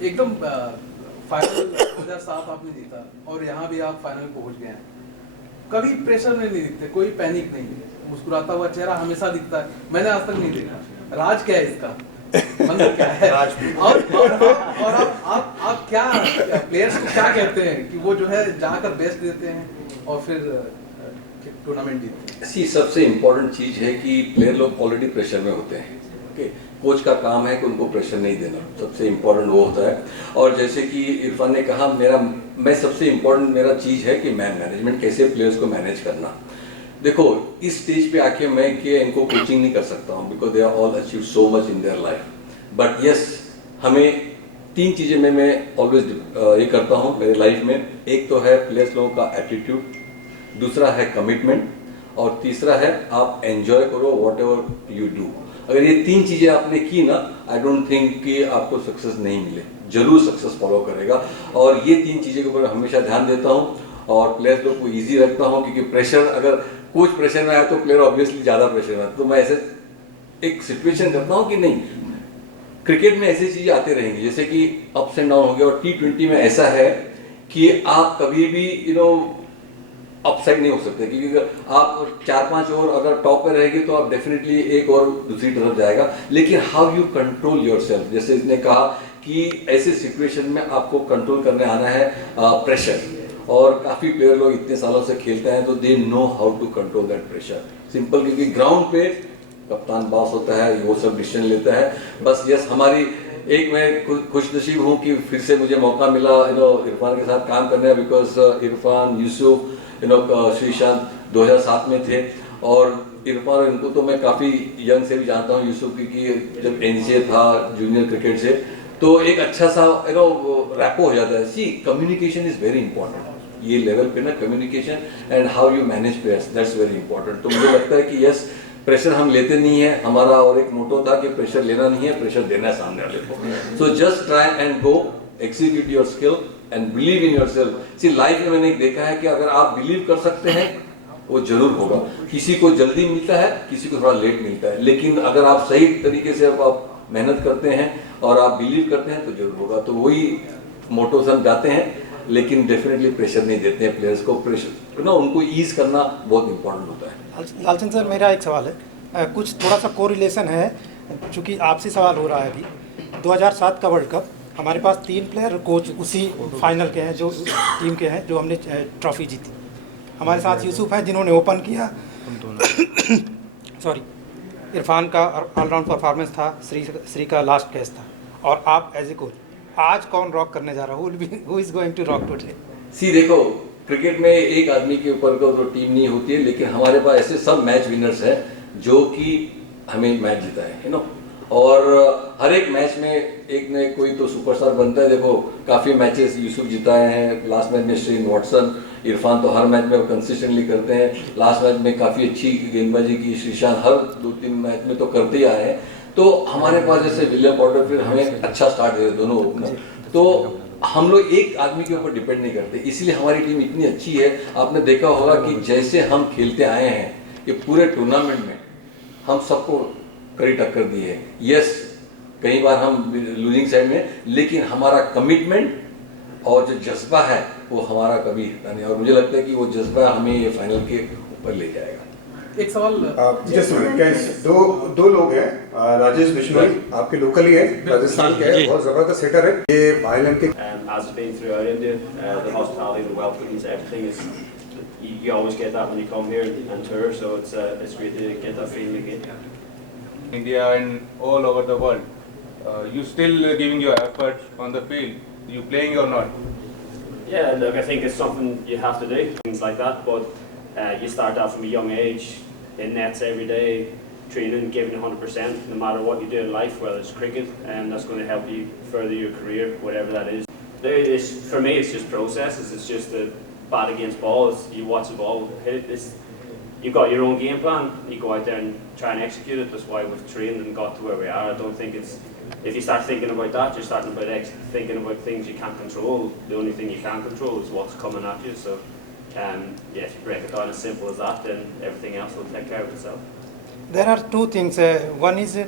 एकदम फाइनल 2007 आपने जीता और यहाँ भी आप फाइनल पहुँच गए हैं, कभी प्रेशर में नहीं दिखते, कोई पैनिक नहीं, मुस्कुराता हुआ चेहरा हमेशा दिखता है, मैंने आज तक नहीं देखा। राज क्या है इसका, मंत्र क्या है? और आप क्या प्लेयर्स को क्या कहते हैं कि वो जो है जाकर बेस्ट देते हैं और फिर टूर्नामेंट जीतते हैं? सी सबसे इम्पोर्टेंट चीज़ है कि प्लेयर लोग ऑलरेडी प्रेशर में होते हैं। ओके, कोच का काम है कि उनको प्रेशर नहीं देना, सबसे इम्पोर्टेंट वो होता है। और जैसे कि इरफान ने कहा, मैं सबसे इम्पोर्टेंट मेरा चीज़ है कि मैनेजमेंट, कैसे प्लेयर्स को मैनेज करना। देखो, इस स्टेज पे आके मैं इनको कोचिंग नहीं कर सकता हूँ, because they are all achieve so much in their life. But yes, हमें 3 चीज़ें मैं ऑलवेज ये करता हूँ मेरे लाइफ में। एक तो है प्लेयर्स लोगों का एटीट्यूड, दूसरा है कमिटमेंट, और तीसरा है आप एंजॉय करो वॉट एवर यू डू। अगर ये 3 चीज़ें आपने की ना, आई डोंट थिंक कि आपको सक्सेस नहीं मिले, जरूर सक्सेस फॉलो करेगा। और ये 3 चीज़ें के ऊपर हमेशा ध्यान देता हूँ और प्लेयर्स लोग को ईजी रखता हूँ, क्योंकि प्रेशर, अगर कोच प्रेशर में आया तो प्लेयर ऑब्वियसली ज़्यादा प्रेशर में आता। तो मैं ऐसे एक सिचुएशन करता हूँ कि नहीं, क्रिकेट में ऐसी चीज़ें आती रहेंगी, जैसे कि अप्स एंड डाउन हो गया। और T20 में ऐसा है कि आप कभी भी अपसाइड नहीं हो सकते, क्योंकि आप 4-5 ओवर अगर टॉप पे रहेंगे तो आप डेफिनेटली एक और दूसरी तरफ जाएगा। लेकिन हाउ यू कंट्रोल योरसेल्फ, जैसे इसने कहा कि ऐसे सिचुएशन में आपको कंट्रोल करने आना है प्रेशर। और काफ़ी प्लेयर लोग इतने सालों से खेलते हैं तो they know how to control that pressure. Simple, क्योंकि ग्राउंड पे कप्तान बॉस होता है, वो सब डिसीजन लेता है। बस यस, हमारी मैं खुश नसीब हूँ कि फिर से मुझे मौका मिला इरफान के साथ काम करने का, बिकॉज इरफान, यूसुफ, श्रीशांत 2007 में थे। और इरफान और इनको तो मैं काफ़ी यंग से भी जानता हूँ, यूसुफ की जब NCA था जूनियर क्रिकेट से, तो एक अच्छा सा रैपो हो जाता है। सी, कम्युनिकेशन इज़ वेरी इंपॉर्टेंट ये लेवल पे ना, communication and how you manage players, that's very important. तो मुझे लगता है कि यस, प्रेशर हम लेते नहीं है, हमारा और एक मोटो था कि प्रेशर लेना नहीं है, प्रेशर देना है सामने वाले को। So just try and go, execute your skill and believe in yourself. See, life में मैंने देखा है कि अगर आप बिलीव कर सकते हैं वो जरूर होगा। किसी को जल्दी मिलता है, किसी को थोड़ा लेट मिलता है, लेकिन अगर आप सही तरीके से आप मेहनत करते हैं और आप बिलीव करते हैं तो जरूर होगा। तो वही मोटो से हम जाते हैं, लेकिन डेफिनेटली प्रेशर नहीं देते हैं प्लेयर्स को। प्रेशर उनको ईज करना बहुत इंपॉर्टेंट होता है। लालचंद सर, मेरा एक सवाल है, कुछ थोड़ा सा कोरिलेशन है, चूँकि आपसे सवाल हो रहा है अभी। 2007 का वर्ल्ड कप, हमारे पास 3 प्लेयर कोच उसी फाइनल के हैं, जो टीम के हैं जो हमने ट्रॉफी जीती। हमारे साथ यूसुफ हैं जिन्होंने ओपन किया सॉरी, इरफान का ऑलराउंड परफॉर्मेंस था, श्री का लास्ट कैच था, और आप एज ए कोच, आज कौन रॉक करने जा रहा है? Who is going to rock today? See, देखो, क्रिकेट में एक आदमी के ऊपर तो टीम नहीं होती है, लेकिन हमारे पास ऐसे सब मैच विनर्स हैं जो कि हमें मैच जीता है और हर एक मैच में एक न कोई तो सुपरस्टार बनता है। देखो, काफ़ी मैचेस यूसुफ जिताए हैं, लास्ट मैच में शेन वॉटसन, इरफान तो हर मैच में कंसिस्टेंटली करते हैं, लास्ट मैच में काफ़ी अच्छी गेंदबाजी की, श्रीशांत हर 2-3 मैच में तो करते ही आए हैं। तो हमारे पास जैसे विलियम पॉटर फिर हमें अच्छा स्टार्ट दे दोनों ओपनर, तो हम लोग एक आदमी के ऊपर डिपेंड नहीं करते, इसलिए हमारी टीम इतनी अच्छी है। आपने देखा होगा कि जैसे हम खेलते आए हैं कि पूरे टूर्नामेंट में हम सबको कड़ी टक्कर दी है। यस, कई बार हम लूजिंग साइड में, लेकिन हमारा कमिटमेंट और जो जज्बा है वो हमारा कभी हिलता नहीं, और मुझे लगता है कि वो जज्बा हमें ये फाइनल के ऊपर ले जाएगा। एक सवाल जस्ट दो लोग हैं, राजेश बिश्नोई आपके लोकल ही है, राजस्थान के हैं, बहुत जबरदस्त हिटर है ये आइलैंड के। As it's been throughout India, the hospitality, the welcome, everything is. You always get that when you come here and tour, so it's great to get that feeling again. India and all over the world, you still giving your effort on the field. You playing or not? Yeah, look, I think it's something you have to do, things like that. But you start out from a young age, in nets every day, training, giving 100%, no matter what you do in life, whether it's cricket, and that's going to help you further your career, whatever that is. For me, it's just processes. It's just a bat against ball. You watch the ball, hit it. You've got your own game plan. You go out there and try and execute it. That's why we've trained and got to where we are. I don't think it's, if you start thinking about that, you're starting about thinking about things you can't control. The only thing you can control is what's coming at you. So, yeah, if you break it down as simple as that, then everything else will take care of itself. There are two things. One is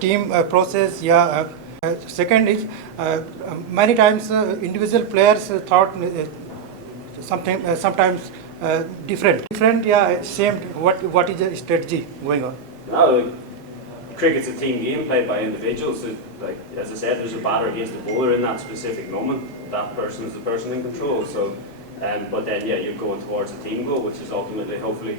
team process, Second is many times individual players thought sometimes different, yeah, same. What is the strategy going on? No, cricket's a team game played by individuals. So, like as I said, there's a batter against the bowler in that specific moment. That person is the person in control. So, but then yeah, you're going towards a team goal, which is ultimately, hopefully,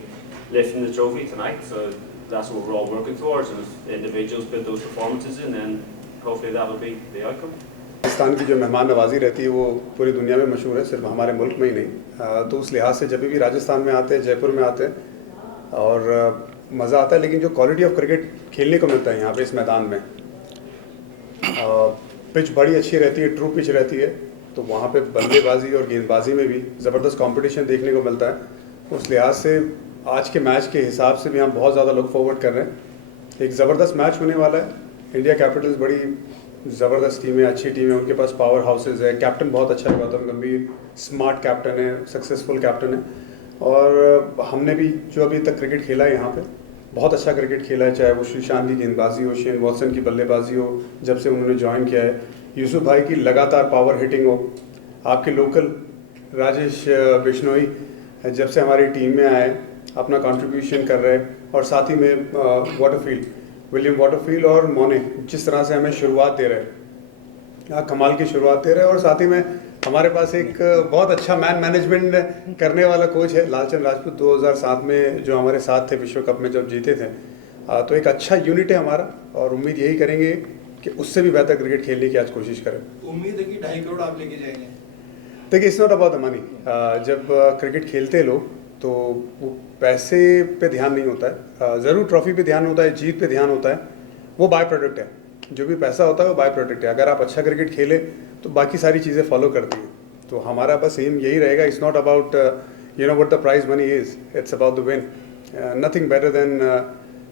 lifting the trophy tonight. So that's what we're all working towards. And if individuals put those performances in, then hopefully that'll be the outcome. Rajasthan की जो मेहमान नवाजी रहती है वो पूरी दुनिया में मशहूर है, सिर्फ हमारे मुल्क में ही नहीं। तो उस लिहाज से जब भी राजस्थान में आते हैं, जयपुर में आते हैं और मज़ा आता है। लेकिन जो क्वालिटी ऑफ क्रिकेट खेलने को मिलता है यहाँ पे इस मैदान में, पिच बड़ी अच्छी रहती है, ट्रू पिच रहती है, तो वहाँ पे बल्लेबाजी और गेंदबाजी में भी ज़बरदस्त कंपटीशन देखने को मिलता है। उस लिहाज से आज के मैच के हिसाब से भी हम बहुत ज़्यादा लुक फॉरवर्ड कर रहे हैं। एक ज़बरदस्त मैच होने वाला है। इंडिया कैपिटल्स बड़ी ज़बरदस्त टीम है, अच्छी टीम है, उनके पास पावर हाउसेज है, कैप्टन बहुत अच्छा है गौतम गंभीर, स्मार्ट कैप्टन है, सक्सेसफुल कैप्टन है। और हमने भी जो अभी तक क्रिकेट खेला है यहाँ पे बहुत अच्छा क्रिकेट खेला है, चाहे वो श्रीशांत की गेंदबाजी हो, शेन वॉटसन की बल्लेबाजी हो जब से उन्होंने ज्वाइन किया है, यूसुफ भाई की लगातार पावर हिटिंग हो, आपके लोकल राजेश बिश्नोई जब से हमारी टीम में आए अपना कंट्रीब्यूशन कर रहे हैं, और साथ ही में वाटरफील्ड, विलियम वाटरफील्ड और मोने जिस तरह से हमें शुरुआत दे रहे हैं, कमाल की शुरुआत दे रहे हैं। और साथ ही में हमारे पास एक बहुत अच्छा मैन मैनेजमेंट करने वाला कोच है लालचंद राजपूत, 2007 में जो हमारे साथ थे विश्व कप में जब जीते थे। तो एक अच्छा यूनिट है हमारा और उम्मीद यही करेंगे कि उससे भी बेहतर क्रिकेट खेलने की आज कोशिश करें। उम्मीद है कि 2.5 करोड़ आप लेके जाएंगे। देखिए, it's not about the money. जब क्रिकेट खेलते लोग तो वो पैसे पे ध्यान नहीं होता है, ज़रूर ट्रॉफी पे ध्यान होता है, जीत पे ध्यान होता है, वो बाय प्रोडक्ट है। जो भी पैसा होता है वो बाय प्रोडक्ट है। अगर आप अच्छा क्रिकेट खेले तो बाकी सारी चीज़ें फॉलो करती हैं। तो हमारा बस एम यही रहेगा, it's not about you know what the prize money is, it's about the win. Nothing better than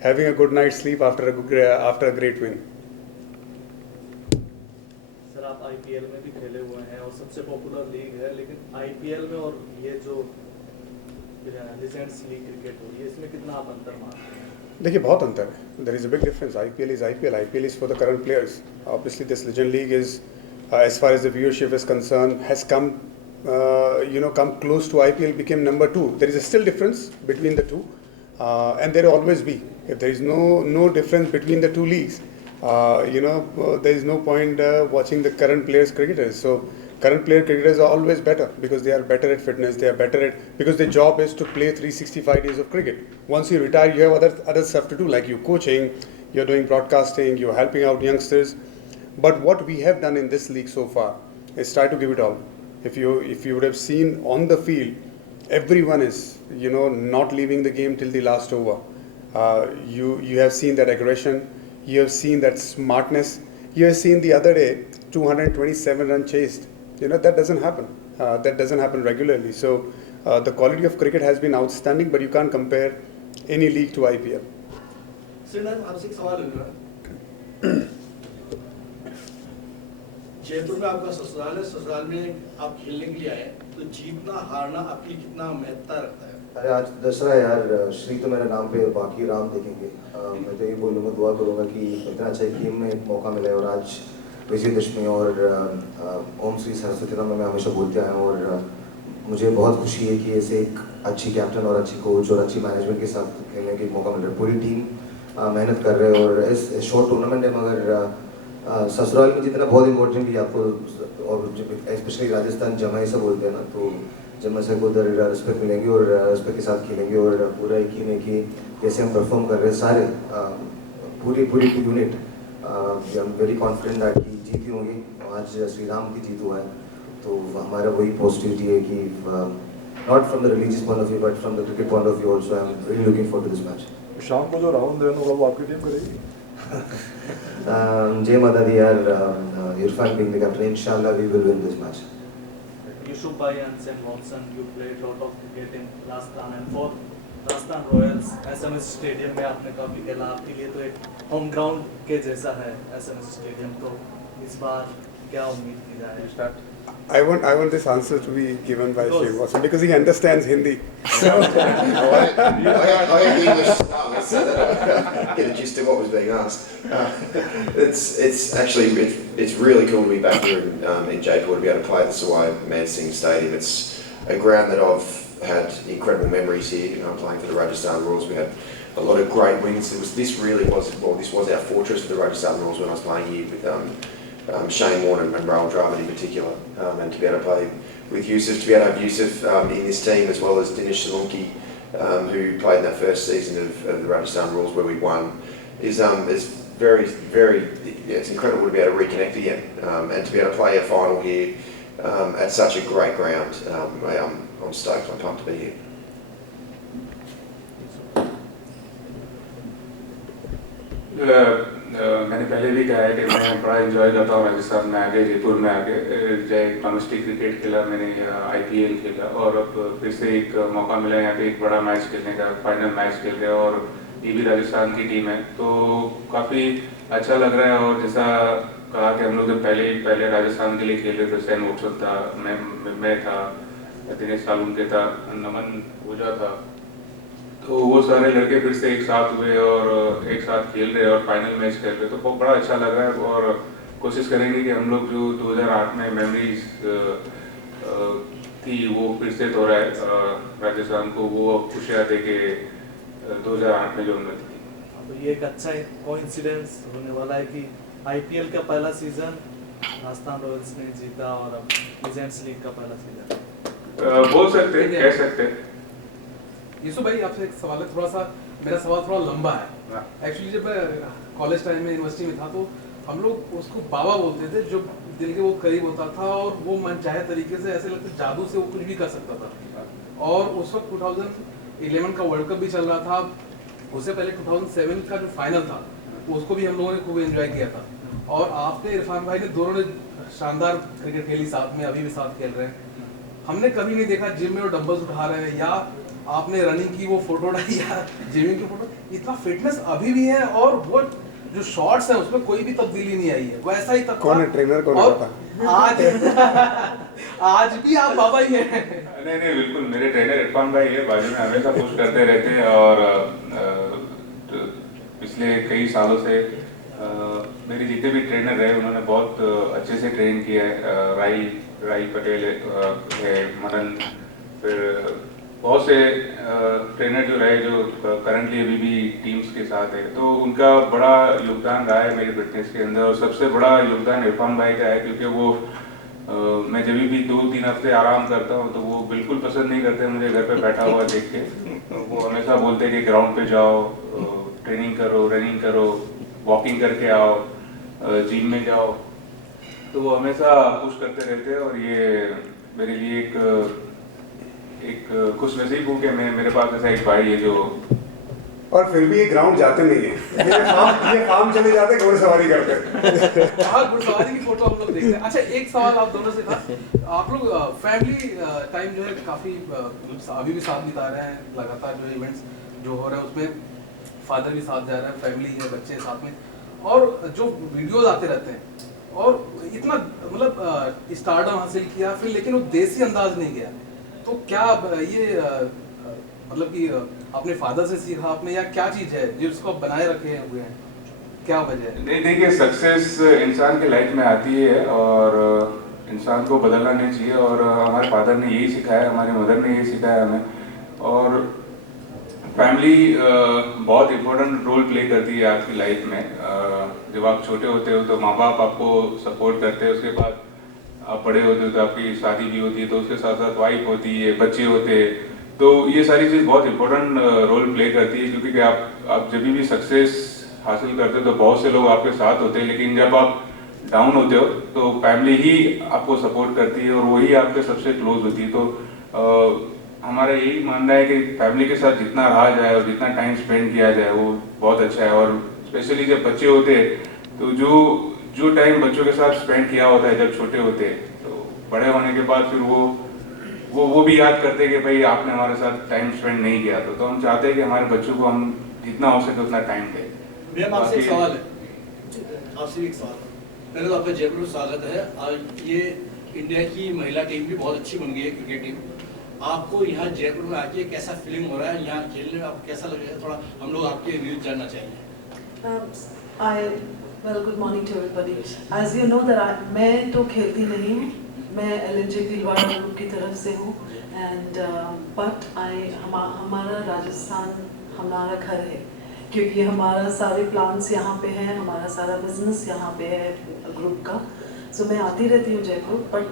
having a good night sleep after a great win. Sir, आप आईपीएल में भी खेले हुए हैं और सबसे पॉपुलर लीग है, लेकिन आईपीएल में और ये जो लीजेंड्स लीग क्रिकेट हो रही है, इसमें कितना आप अंतर मानते हैं? देखिए, बहुत अंतर है। There is a big difference. IPL is IPL, IPL is for the current players. Obviously this legend league is as far as the viewership is concerned has come come close to IPL, became number 2. There is a still difference between the two, and there will always be. If there is no difference between the two leagues, there is no point watching the current players cricketers. So current player cricketers are always better because they are better at fitness, they are better at, because their job is to play 365 days of cricket. Once you retire, you have other stuff to do, like you coaching, you're doing broadcasting, you're helping out youngsters. But what we have done in this league so far is try to give it all. If you would have seen on the field, everyone is not leaving the game till the last over. You have seen that aggression, you have seen that smartness, you have seen the other day 227 run chased. That doesn't happen. That doesn't happen regularly. So the quality of cricket has been outstanding, but you can't compare any league to IPL. Siddharth, आपसे एक सवाल है। जयपुर में आपका ससुराल है, ससुराल में आप खेलने के लिए आए, तो जीतना हारना आपकी कितना महत्ता रखता है? अरे आज दसरा है यार, श्री तो मेरे नाम पे और बाकी राम देखेंगे। मैं तो ये बोलूँगा, दुआ करूँगा कि इतना अच्छा गेम में एक मौका मिले। और आज विजयदशमी और ओम श्री सरस्वती नाम मैं हमेशा बोलते आया हूँ, और मुझे बहुत खुशी है कि ऐसे एक अच्छी कैप्टन और अच्छी कोच और अच्छी मैनेजमेंट के साथ खेलने का मौका मिल रहा है। पूरी टीम मेहनत कर रहे हैं और इस शॉर्ट टूर्नामेंट में मगर ससुराल में जितना बहुत इम्पोर्टेंट है आपको, और स्पेशली राजस्थान जमाई से बोलते हैं ना, तो जमाई से को उधर रिस्पेक्ट मिलेंगे और रिस्पेक्ट के साथ खेलेंगे। और पूरा यकीन है कि जैसे हम परफॉर्म कर रहे हैं सारे पूरी unit, I am very confident that कि जीती होंगी। आज श्री राम की जीत हुआ है, तो हमारा वही पॉजिटिविटी है कि not from the religious point of view but from the cricket point of view also. I am really looking forward to this match. शाम को जो राउंड है वो आपकी टीम करेगी? जय माता दी यार, Irfan being the captain, inshallah we will win this match. Yusuf Bhai and Shane Watson, you played lot of cricket in Rajasthan and for Rajasthan Royals, SMS stadium में आपने काफी खेला, आपके लिए तो एक होम ग्राउंड के जैसा है SMS स्टेडियम। तो इस बार क्या उम्मीद की जा रही है? Start. I want this answer to be given by Shane Watson because he understands Hindi. I English to start with so that I get a gist of what was being asked. It's actually it's really cool to be back here in Jaipur to be able to play at the Sawai Man Singh Stadium. It's a ground that I've had incredible memories here. You know, playing for the Rajasthan Royals, we had a lot of great wins. This was our fortress for the Rajasthan Royals when I was playing here with Shane Warne and Rahul Dravid in particular, and to be able to play with Yusuf, to be able to have Yusuf in this team as well as Dinesh Solanki, who played in that first season of the Rajasthan Royals where we won, is very, very, it's incredible to be able to reconnect again and to be able to play a final here at such a great ground. I'm stoked, I'm pumped to be here. मैंने पहले भी कहा है कि मैं बड़ा enjoy करता हूँ राजस्थान में आके, जयपुर में आके, चाहे डोमेस्टिक क्रिकेट खेला मैंने, IPL खेला, और अब फिर से एक मौका मिला यहाँ पे एक बड़ा मैच खेलने का, फाइनल मैच खेल रहे हैं, और ये भी राजस्थान की टीम है, तो काफ़ी अच्छा लग रहा है। और जैसा कहा कि हम लोग जब पहले राजस्थान के लिए खेल रहे थे, शेन वॉटसन था, मैं था, दिनेश सालुंके था, नमन ओझा था, तो वो सारे लड़के फिर से एक साथ हुए और एक साथ खेल रहे हैं और फाइनल मैच खेल रहे हैं, तो बहुत बड़ा अच्छा लग रहा है। और कोशिश करेंगे कि हम लोग जो 2008 में मेमोरीज थी वो फिर से दोहराए, राजस्थान को वो खुशियाँ दे के 2008 में जो उन्नति थी। तो ये एक अच्छा कोइंसिडेंस होने वाला है कि IPL का पहला सीजन राजस्थान रॉयल्स ने जीता और अब लीजेंड्स लीग का पहला सीजन बोल सकते हैं, कह सकते हैं। यूसुफ भाई आपसे एक सवाल है, थोड़ा सा मेरा सवाल थोड़ा लंबा है। एक्चुअली जब मैं कॉलेज टाइम में यूनिवर्सिटी में था तो हम लोग उसको बाबा बोलते थे, जो दिल के बहुत करीब होता था और वो मनचाहे तरीके से ऐसे लगता जादू से वो कुछ भी कर सकता था। और उस वक्त 2011 का वर्ल्ड कप भी चल रहा था, उससे पहले 2007 का जो फाइनल था उसको भी हम लोगों ने खूब एंजॉय किया था। और आपने इरफान भाई ने दोनों ने शानदार क्रिकेट खेली साथ में, अभी भी साथ खेल रहे हैं। हमने कभी नहीं देखा जिम में वो डंबल्स उठा रहे हैं या आपने रनिंग की वो फोटो डाली या जिमिंग की फोटो, इतना फिटनेस अभी भी है और वो जो शॉट्स हैं उसमें कोई भी तब्दीली नहीं आई है, वो ऐसा ही तब कौन है ट्रेनर, कौन है? आज भी आप बाबा ही हैं। नहीं बिल्कुल, मेरे ट्रेनर इरफान भाई है, बाजू में हमेशा पुश करते रहते हैं। और पिछले कई सालों से मेरे जितने भी ट्रेनर रहे उन्होंने बहुत अच्छे से ट्रेन किया है। राई पटेल है, मदन, फिर बहुत से ट्रेनर जो रहे जो करंटली अभी भी टीम्स के साथ है, तो उनका बड़ा योगदान रहा है मेरी फिटनेस के अंदर। और सबसे बड़ा योगदान इरफान भाई का है, क्योंकि वो मैं जब भी 2-3 हफ्ते आराम करता हूँ तो वो बिल्कुल पसंद नहीं करते मुझे घर पे बैठा हुआ देख के। वो हमेशा बोलते कि ग्राउंड पे जाओ, ट्रेनिंग करो, रनिंग करो, वॉकिंग करके आओ, जिम में जाओ, तो वो हमेशा पुश करते रहते हैं। और ये मेरे लिए एक खुश नसीब हूँ कि मेरे पास ऐसा एक भाई है जो, और फिर भी ये ग्राउंड जाते नहीं है, ये काम चले जाते घुड़सवारी करते। हाँ, घुड़सवारी की फोटो हम लोग देखते हैं। अच्छा, एक सवाल आप दोनों से था, आप लोग फैमिली टाइम जो है काफी अभी भी साथ बिता रहे हैं, लगातार जो इवेंट्स जो हो रहे हैं उसमें फादर भी साथ जा रहे हैं, फैमिली है, बच्चे साथ में, और जो वीडियोज आते रहते हैं और इतना मतलब स्टारडम हासिल किया फिर, लेकिन वो देसी अंदाज नहीं गया, तो क्या ये मतलब कि अपने फादर से सीखा आपने या क्या चीज है जो इसको बनाए रखे हुए हैं, क्या वजह है? नहीं, देखिए सक्सेस इंसान के लाइफ में आती है और इंसान को बदलना नहीं चाहिए। और हमारे फादर ने यही सिखाया, हमारी मदर ने यही सिखाया हमें। और फैमिली बहुत इम्पोर्टेंट रोल प्ले करती है आपकी लाइफ में। जब आप छोटे होते हो तो माँ बाप आपको सपोर्ट करते हैं, उसके बाद आप बड़े होते हो तो आपकी शादी भी होती है, तो उसके साथ साथ वाइफ होती है, बच्चे होते हैं, तो ये सारी चीज़ बहुत इम्पोर्टेंट रोल प्ले करती है। क्योंकि आप जब भी सक्सेस हासिल करते हो तो बहुत से लोग आपके साथ होते हैं, लेकिन जब आप डाउन होते हो तो फैमिली ही आपको सपोर्ट करती है और वही आपके सबसे क्लोज होती है। तो हमारा यही मानना है कि फैमिली के साथ जितना रहा जाए और जितना टाइम स्पेंड किया जाए वो बहुत अच्छा है। और स्पेशली जब बच्चे होते हैं तो जो टाइम बच्चों के साथ स्पेंड किया होता है जब छोटे होते हैं, तो बड़े होने के बाद फिर वो भी याद करते हैं कि भाई आपने हमारे साथ टाइम स्पेंड नहीं किया। तो हम चाहते हैं कि हमारे बच्चों को हम जितना हो सके उतना टाइम दें। मैम आपसे एक सवाल है, आपसे एक सवाल है। पहले तो आपका जयपुर में स्वागत है। आज ये इंडिया की महिला टीम भी बहुत अच्छी बन गई है, क्रिकेट टीम। आपको यहाँ जयपुर में आके कैसा फीलिंग हो रहा है, यहाँ खेलने में आपको कैसा लगेगा, थोड़ा हम लोग आपके व्यूज जानना चाहेंगे। Well, good morning to everybody. As you know that मैं तो खेलती नहीं हूँ, मैं LNJ भीलवाड़ा ग्रुप की तरफ से हूँ, and but हमारा राजस्थान हमारा घर है, क्योंकि हमारा सारे प्लान्स यहाँ पे हैं, हमारा सारा बिजनेस यहाँ पे है ग्रुप का। So मैं आती रहती हूँ जयपुर, but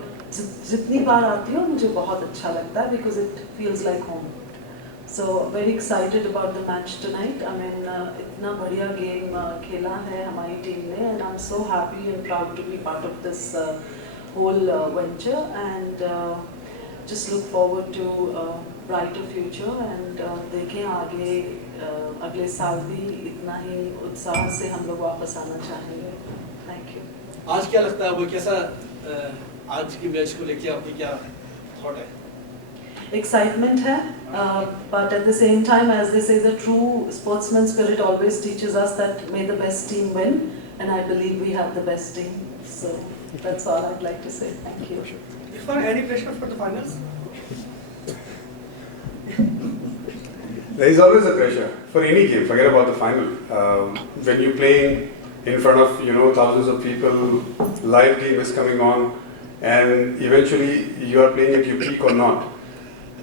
जितनी बार आती हूँ मुझे बहुत अच्छा लगता है, because it feels like home. So very excited about the match tonight. I mean, इतना बढ़िया गेम खेला है हमारी टीम ने, and I'm so happy and proud to be part of this whole venture, and just look forward to brighter future, and देखें आगे अगले साल भी इतना ही उत्साह से हम लोग वापस आना चाहेंगे. Thank you. आज क्या लगता है, वो कैसा आज की मैच को लेके आपकी क्या थॉट है? Excitement है, but at the same time, as they say, the true sportsman spirit always teaches us that may the best team win, and I believe we have the best team. So that's all I'd like to say. Thank you. Is there any pressure for the finals? There is always a pressure for any game. Forget about the final. When you're playing in front of thousands of people, live game is coming on, and eventually you are playing at your peak or not.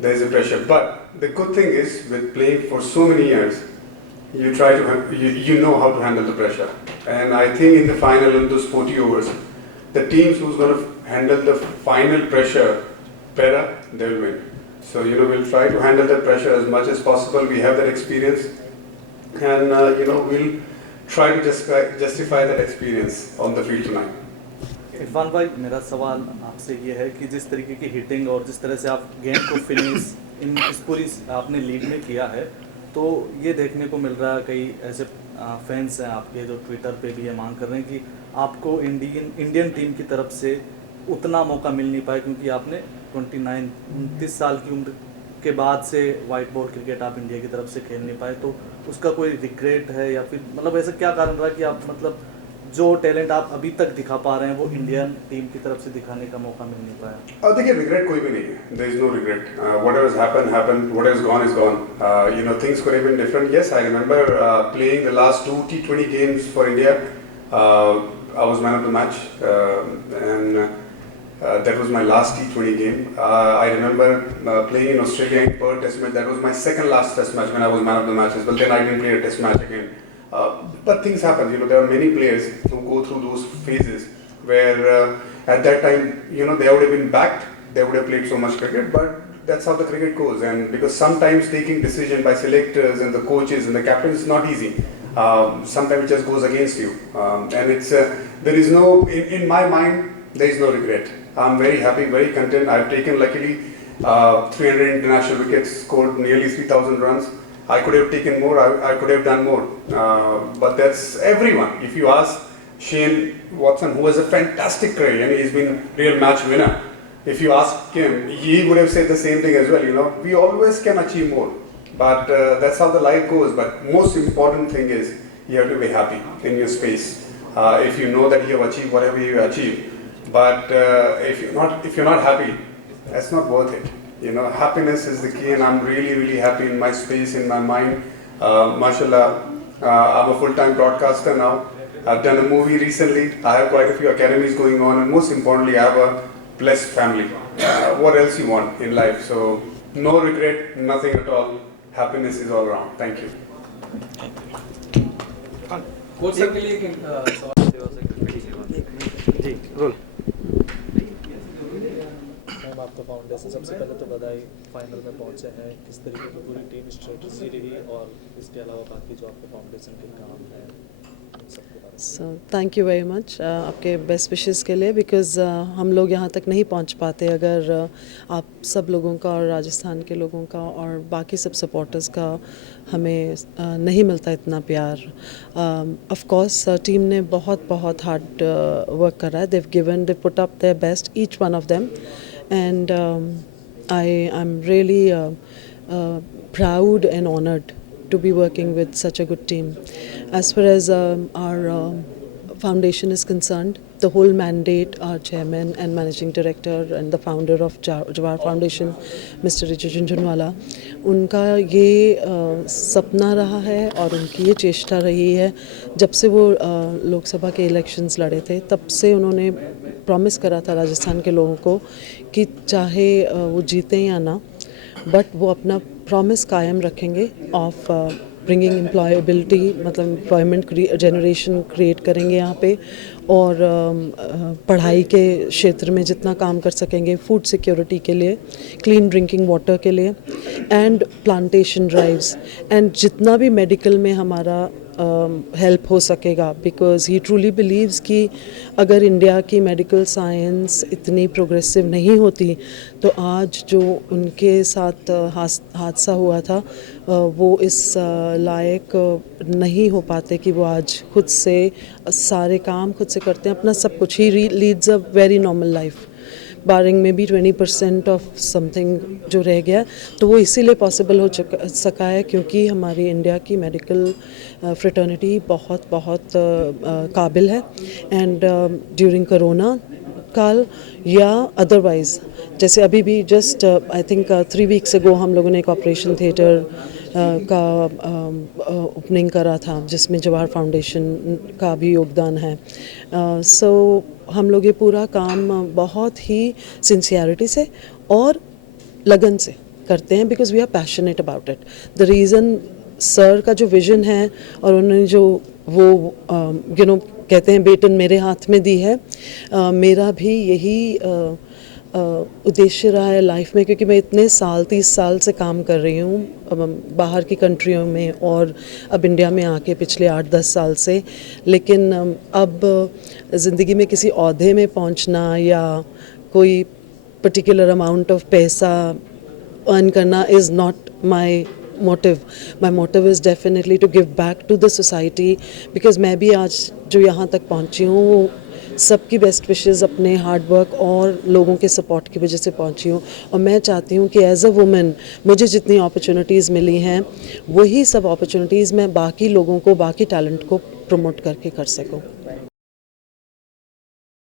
There is a pressure, but the good thing is with playing for so many years, you try to you know how to handle the pressure. And I think in the final, in those 40 overs, the teams who's going to handle the final pressure better, they will win. So we'll try to handle that pressure as much as possible. We have that experience, and we'll try to justify that experience on the field tonight. Irfan भाई, मेरा सवाल आपसे ये है कि जिस तरीके की हिटिंग और जिस तरह से आप गेम को फिनिश इस पूरी आपने लीग में किया है, तो ये देखने को मिल रहा है कई ऐसे फैंस हैं आपके जो ट्विटर पे भी ये मांग कर रहे हैं कि आपको इंडियन टीम की तरफ से उतना मौका मिल नहीं पाया, क्योंकि आपने 29 साल की उम्र के बाद से वाइट बॉल क्रिकेट आप इंडिया की तरफ से खेल नहीं पाए, तो उसका कोई रिग्रेट है या फिर मतलब ऐसा क्या कारण रहा कि आप मतलब जो टैलेंट आप अभी तक दिखा पा रहे हैं वो इंडियन टीम की तरफ से दिखाने का मौका मिल नहीं पाया? देखिए, रिग्रेट कोई भी नहीं है. There is no regret. Whatever has happened. What has gone is gone. Things could have been different. Yes, I remember playing the last 2 T20 games for India. I was man of the match, and that was my last T20 game. I remember playing in Australia in Perth Test match. That was my second last Test match when I was man of the match as well. Then I didn't play a Test match again. But things happen. There are many players who go through those phases where at that time, they would have been backed. They would have played so much cricket, but that's how the cricket goes. And because sometimes taking decision by selectors and the coaches and the captains is not easy. Sometimes it just goes against you. And it's there is no, in my mind, there is no regret. I'm very happy, very content. I've taken luckily 300 international wickets, scored nearly 3,000 runs. I could have taken more, I could have done more. But that's everyone. If you ask Shane Watson, who has a fantastic career, and he's been real match winner, if you ask him, he would have said the same thing as well. We always can achieve more. But that's how the life goes. But most important thing is you have to be happy in your space. If you know that you have achieved whatever you achieve. But if you're not happy, that's not worth it. Happiness is the key, and I'm really, really happy in my space, in my mind. Mashallah, I'm a full-time broadcaster now. I've done a movie recently. I have quite a few academies going on, and most importantly, I have a blessed family. What else you want in life? So, no regret, nothing at all. Happiness is all around. Thank you. Coach sir के लिए एक सवाल जी role. Ma'am, आपका foundation सबसे पहले तो बधाई, final में पहुंचे हैं. किस तरीके की पूरी टीम स्ट्रेटजी रही और इसके अलावा बाकी जो आपके फाउंडेशन के काम हैं सबके बारे में? So thank you very much आपके बेस्ट विशेस के लिए, बिकॉज़ हम लोग यहाँ तक नहीं पहुँच पाते अगर आप सब लोगों का और राजस्थान के लोगों का और बाकी सब सपोर्टर्स का हमें नहीं मिलता इतना प्यार. ऑफ कोर्स टीम ने बहुत हार्ड वर्क करा है. They put up their best, each one of them, and I'm really proud and honored to be working with such a good team. As far as our foundation is concerned, the whole mandate, our chairman and managing director and the founder of Jawahar Foundation, Mr. Ritu Jhunjhunwala, उनका ये सपना रहा है और उनकी ये चेष्टा रही है। जब से वो लोकसभा के इलेक्शंस लड़े थे तब से उन्होंने प्रॉमिस करा था राजस्थान के लोगों को कि चाहे वो जीते या ना, बट वो अपना प्रॉमिस कायम रखेंगे ऑफ ब्रिंगिंग एम्प्लॉयबिलिटी, मतलब एम्प्लॉयमेंट जनरेशन क्रिएट करेंगे यहाँ पे, और पढ़ाई के क्षेत्र में जितना काम कर सकेंगे, फूड सिक्योरिटी के लिए, क्लीन ड्रिंकिंग वाटर के लिए, एंड प्लांटेशन ड्राइव्स, एंड जितना भी मेडिकल में हमारा हेल्प हो सकेगा, बिकॉज ही ट्रूली बिलीव्स कि अगर इंडिया की मेडिकल साइंस इतनी प्रोग्रेसिव नहीं होती तो आज जो उनके साथ हादसा हुआ था वो इस लायक नहीं हो पाते कि वो आज खुद से सारे काम खुद से करते हैं, अपना सब कुछ। He leads a very normal life, barring में भी 20% ऑफ समथिंग जो रह गया, तो वो इसीलिए पॉसिबल हो सका है क्योंकि हमारी इंडिया की मेडिकल फ्रेटर्निटी बहुत बहुत काबिल है। एंड ड्यूरिंग कोरोना काल या अदरवाइज, जैसे अभी भी just I think 3 weeks ago हम लोगों ने एक ऑपरेशन थिएटर का ओपनिंग करा था जिसमें जवाहर फाउंडेशन का भी योगदान है। सो हम लोग ये पूरा काम बहुत ही सिंसियरिटी से और लगन से करते हैं, because we are passionate about it. The reason sir का जो विज़न है और उन्होंने जो वो कहते हैं बेटन मेरे हाथ में दी है, मेरा भी यही उद्देश्य रहा है लाइफ में, क्योंकि मैं इतने साल 30 साल से काम कर रही हूँ बाहर की कंट्रियों में और अब इंडिया में आके पिछले 8-10 साल से। लेकिन अब ज़िंदगी में किसी ओहदे में पहुँचना या कोई पर्टिकुलर अमाउंट ऑफ पैसा अर्न करना is not my motive. My motive is definitely to give back to the society, because मैं भी आज जो यहाँ तक पहुँची हूँ वो सबकी बेस्ट विशेस, अपने हार्ड वर्क और लोगों के सपोर्ट की वजह से पहुंची हूँ। और मैं चाहती हूँ कि एज अ वुमेन मुझे जितनी अपॉर्चुनिटीज़ मिली हैं वही सब अपॉर्चुनिटीज़ मैं बाकी लोगों को, बाकी टैलेंट को प्रमोट करके कर सकूँ।